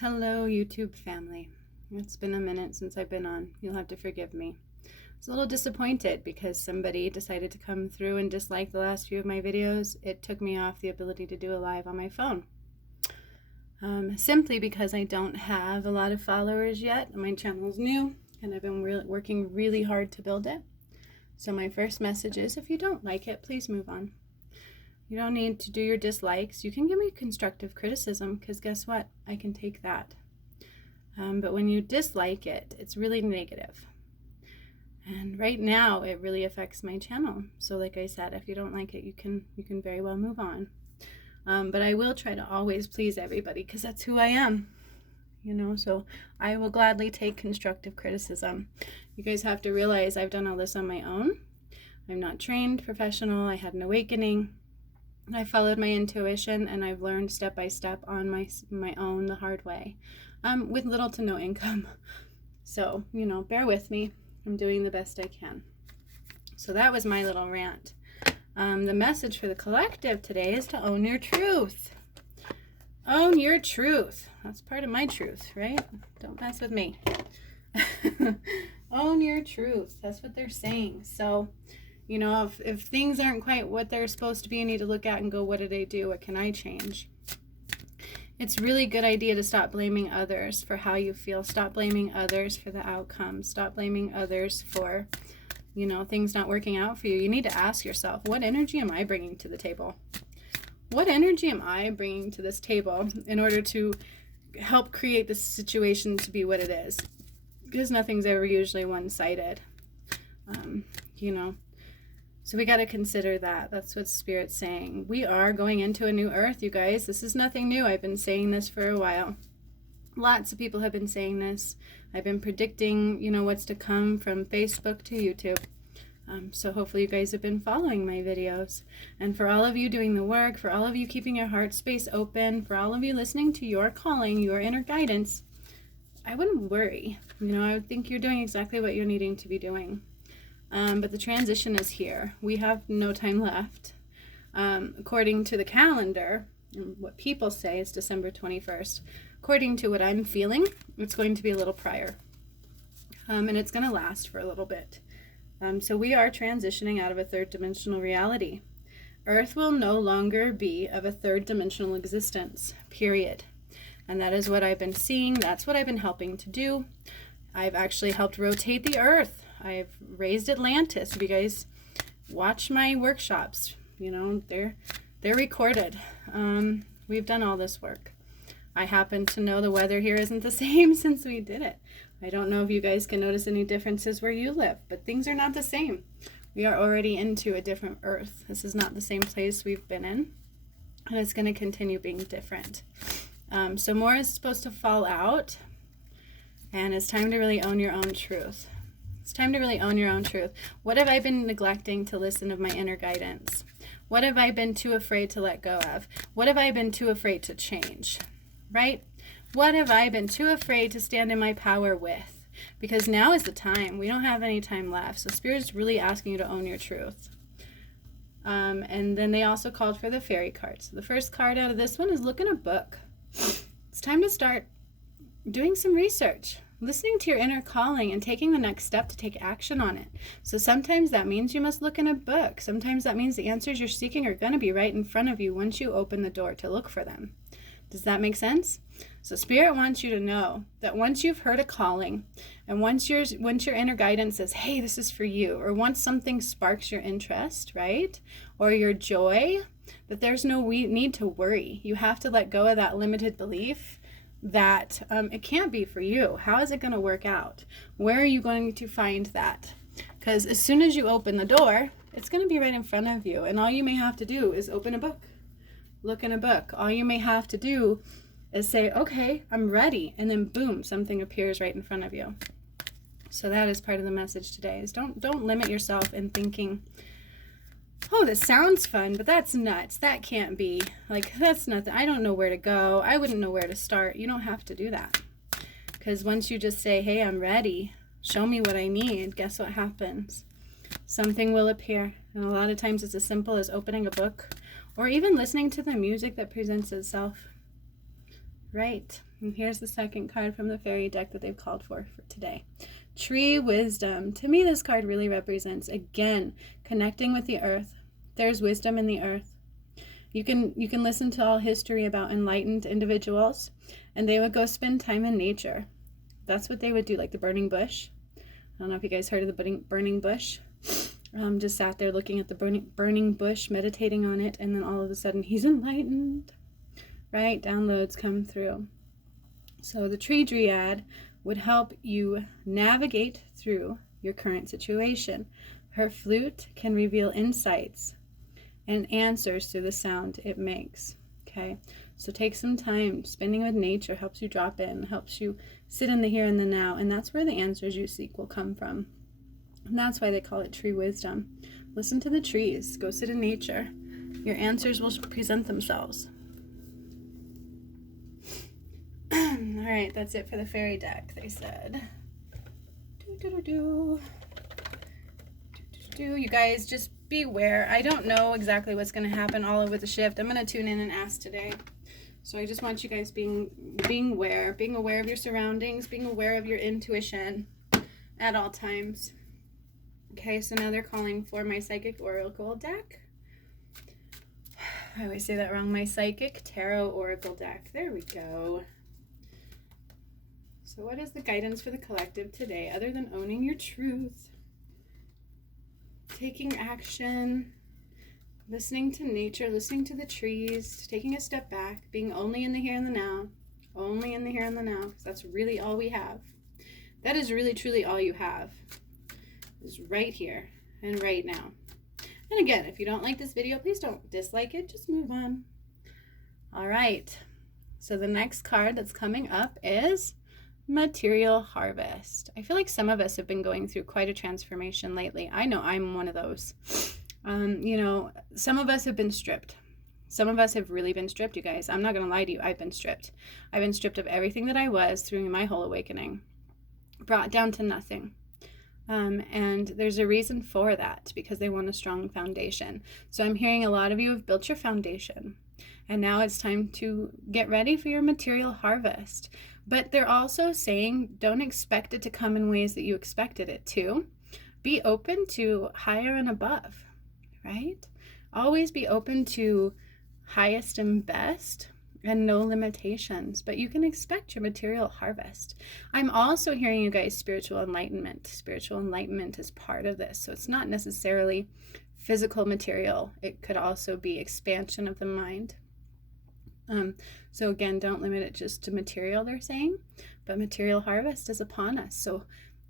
Hello, YouTube family. It's been a minute since I've been on. You'll have to forgive me. I was a little disappointed because somebody decided to come through and dislike the last few of my videos. It took me off the ability to do a live on my phone. Simply because I don't have a lot of followers yet. My channel is new and I've been working really hard to build it. So my first message is, if you don't like it, please move on. You don't need to do your dislikes. You can give me constructive criticism, because guess what? I can take that. But when you dislike it, it's really negative. And right now, it really affects my channel. So like I said, if you don't like it, you can very well move on. But I will try to always please everybody, because that's who I am. So I will gladly take constructive criticism. You guys have to realize I've done all this on my own. I'm not trained professional. I had an awakening. I followed my intuition, and I've learned step by step on my own the hard way, with little to no income. So, bear with me. I'm doing the best I can. So that was my little rant. The message for the collective today is to own your truth. Own your truth. That's part of my truth, right? Don't mess with me. Own your truth. That's what they're saying. So, if things aren't quite what they're supposed to be, you need to look at and go, what did I do? What can I change? It's a really good idea to stop blaming others for how you feel. Stop blaming others for the outcome. Stop blaming others for, things not working out for you. You need to ask yourself, what energy am I bringing to the table? What energy am I bringing to this table in order to help create this situation to be what it is? Because nothing's ever usually one-sided, So we got to consider that. That's what Spirit's saying. We are going into a new earth, you guys. This is nothing new. I've been saying this for a while. Lots of people have been saying this. I've been predicting, what's to come from Facebook to YouTube. So hopefully you guys have been following my videos. And for all of you doing the work, for all of you keeping your heart space open, for all of you listening to your calling, your inner guidance, I wouldn't worry. I would think you're doing exactly what you're needing to be doing. But the transition is here. We have no time left. According to the calendar, and what people say is December 21st. According to what I'm feeling, it's going to be a little prior. And it's going to last for a little bit. So we are transitioning out of a third dimensional reality. Earth will no longer be of a third dimensional existence, period. And that is what I've been seeing. That's what I've been helping to do. I've actually helped rotate the Earth. I've raised Atlantis. If you guys watch my workshops, they're recorded. We've done all this work. I happen to know the weather here isn't the same since we did it. I don't know if you guys can notice any differences where you live, but things are not the same. We are already into a different Earth. This is not the same place we've been in, and it's going to continue being different. So more is supposed to fall out, and it's time to really own your own truth. It's time to really own your own truth. What have I been neglecting to listen to my inner guidance? What have I been too afraid to let go of? What have I been too afraid to change? Right? What have I been too afraid to stand in my power with? Because now is the time. We don't have any time left. So Spirit's really asking you to own your truth. And then they also called for the fairy cards. So the first card out of this one is look in a book. It's time to start doing some research. Listening to your inner calling and taking the next step to take action on it. So sometimes that means you must look in a book. Sometimes that means the answers you're seeking are going to be right in front of you once you open the door to look for them. Does that make sense? So Spirit wants you to know that once you've heard a calling, and once your inner guidance says, hey, this is for you, or once something sparks your interest, right, or your joy, that there's no need to worry. You have to let go of that limited belief that it can't be for you. How is it going to work out? Where are you going to find that? Because as soon as you open the door, it's going to be right in front of you. And all you may have to do is open a book. Look in a book. All you may have to do is say, okay, I'm ready. And then boom, something appears right in front of you. So that is part of the message today, is don't limit yourself in thinking, oh, this sounds fun, but that's nuts. That can't be. That's nothing. I don't know where to go. I wouldn't know where to start. You don't have to do that. Because once you just say, hey, I'm ready, show me what I need, guess what happens? Something will appear. And a lot of times it's as simple as opening a book or even listening to the music that presents itself. Right. And here's the second card from the fairy deck that they've called for today. Tree wisdom. To me, this card really represents, again, connecting with the earth. There's wisdom in the earth. You can listen to all history about enlightened individuals, and they would go spend time in nature. That's what they would do, like the burning bush. I don't know if you guys heard of the burning bush. Just sat there looking at the burning bush, meditating on it, and then all of a sudden he's enlightened, right? Downloads come through. So the tree dryad would help you navigate through your current situation. Her flute can reveal insights and answers through the sound it makes. Okay, so take some time. Spending with nature helps you drop in, helps you sit in the here and the now, and that's where the answers you seek will come from. And that's why they call it tree wisdom. Listen to the trees. Go sit in nature. Your answers will present themselves. All right, that's it for the fairy deck, they said. You guys, just beware. I don't know exactly what's going to happen all over the shift. I'm going to tune in and ask today. So I just want you guys being aware of your surroundings, being aware of your intuition at all times. Okay, so now they're calling for my Psychic Oracle deck. I always say that wrong. My Psychic Tarot Oracle deck. There we go. So what is the guidance for the collective today, other than owning your truth, taking action, listening to nature, listening to the trees, taking a step back, being only in the here and the now, only in the here and the now, because that's really all we have. That is really, truly all you have, is right here and right now. And again, if you don't like this video, please don't dislike it, just move on. All right, so the next card that's coming up is Material Harvest. I feel like some of us have been going through quite a transformation lately. I know I'm one of those. Some of us have been stripped. Some of us have really been stripped, you guys. I'm not going to lie to you. I've been stripped. I've been stripped of everything that I was through my whole awakening. Brought down to nothing. And there's a reason for that, because they want a strong foundation. So I'm hearing a lot of you have built your foundation. And now it's time to get ready for your material harvest. But they're also saying, don't expect it to come in ways that you expected it to. Be open to higher and above, right? Always be open to highest and best and no limitations, but you can expect your material harvest. I'm also hearing you guys spiritual enlightenment. Spiritual enlightenment is part of this. So it's not necessarily physical material. It could also be expansion of the mind. So again, don't limit it just to material, they're saying, but material harvest is upon us. So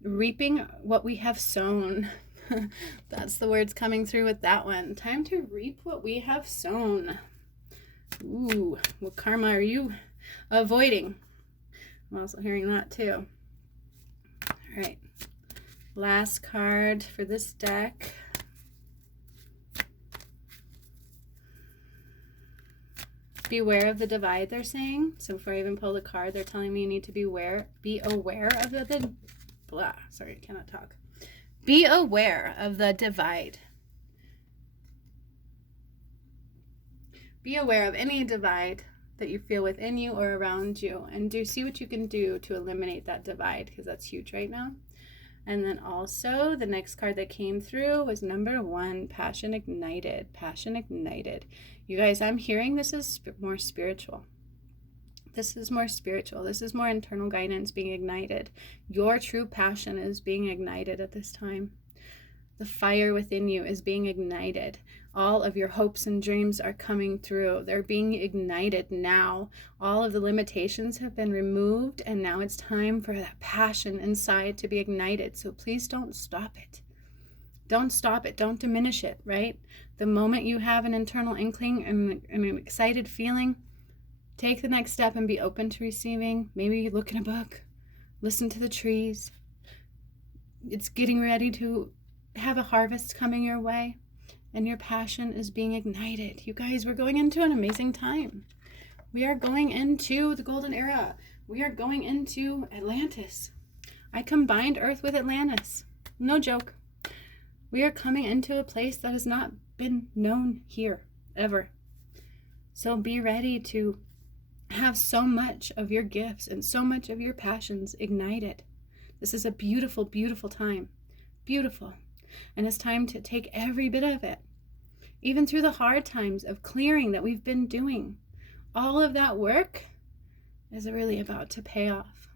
reaping what we have sown. That's the words coming through with that one. Time to reap what we have sown. Ooh, what karma are you avoiding? I'm also hearing that too. All right, last card for this deck. Beware of the divide, they're saying. So before I even pull the card, they're telling me you need to be aware of the blah. Sorry, I cannot talk. Be aware of the divide. Be aware of any divide that you feel within you or around you, and do see what you can do to eliminate that divide, because that's huge right now. And then also the next card that came through was number 1, Passion Ignited. Passion Ignited. You guys, I'm hearing this is more spiritual. This is more spiritual. This is more internal guidance being ignited. Your true passion is being ignited at this time. The fire within you is being ignited. All of your hopes and dreams are coming through. They're being ignited now. All of the limitations have been removed, and now it's time for that passion inside to be ignited. So please don't stop it. Don't stop it. Don't diminish it, right? The moment you have an internal inkling and an excited feeling, take the next step and be open to receiving. Maybe look in a book, listen to the trees. It's getting ready to have a harvest coming your way, and your passion is being ignited. You guys, we're going into an amazing time. We are going into the golden era. We are going into Atlantis. I combined Earth with Atlantis. No joke. We are coming into a place that has not been known here ever. So be ready to have so much of your gifts and so much of your passions ignited. This is a beautiful, beautiful time. Beautiful. And it's time to take every bit of it, even through the hard times of clearing that we've been doing. All of that work is really about to pay off.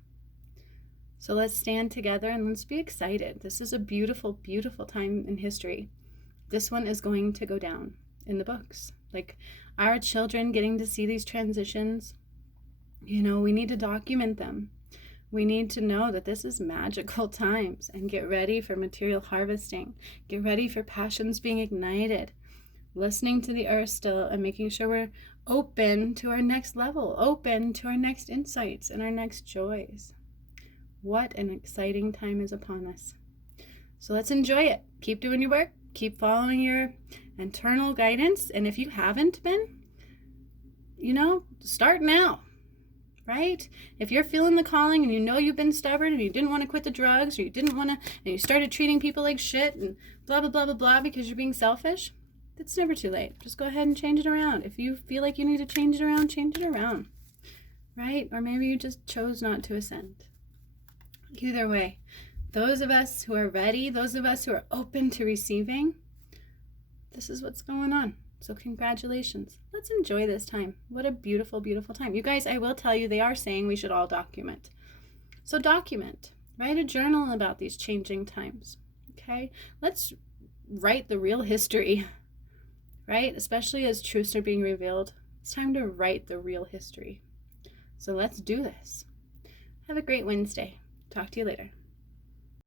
So let's stand together and let's be excited. This is a beautiful, beautiful time in history. This one is going to go down in the books. Like our children getting to see these transitions, we need to document them. We need to know that this is magical times and get ready for material harvesting. Get ready for passions being ignited. Listening to the earth still and making sure we're open to our next level, open to our next insights and our next joys. What an exciting time is upon us. So let's enjoy it. Keep doing your work. Keep following your internal guidance. And if you haven't been, start now, right? If you're feeling the calling and you've been stubborn and you didn't want to quit the drugs or you didn't want to, and you started treating people like shit and blah, blah, blah, blah, blah because you're being selfish, it's never too late. Just go ahead and change it around. If you feel like you need to change it around, right? Or maybe you just chose not to ascend. Either way, those of us who are ready, those of us who are open to receiving, this is what's going on. So congratulations. Let's enjoy this time. What a beautiful, beautiful time. You guys, I will tell you, they are saying we should all document. So document. Write a journal about these changing times. Okay? Let's write the real history. Right? Especially as truths are being revealed. It's time to write the real history. So let's do this. Have a great Wednesday. Talk to you later.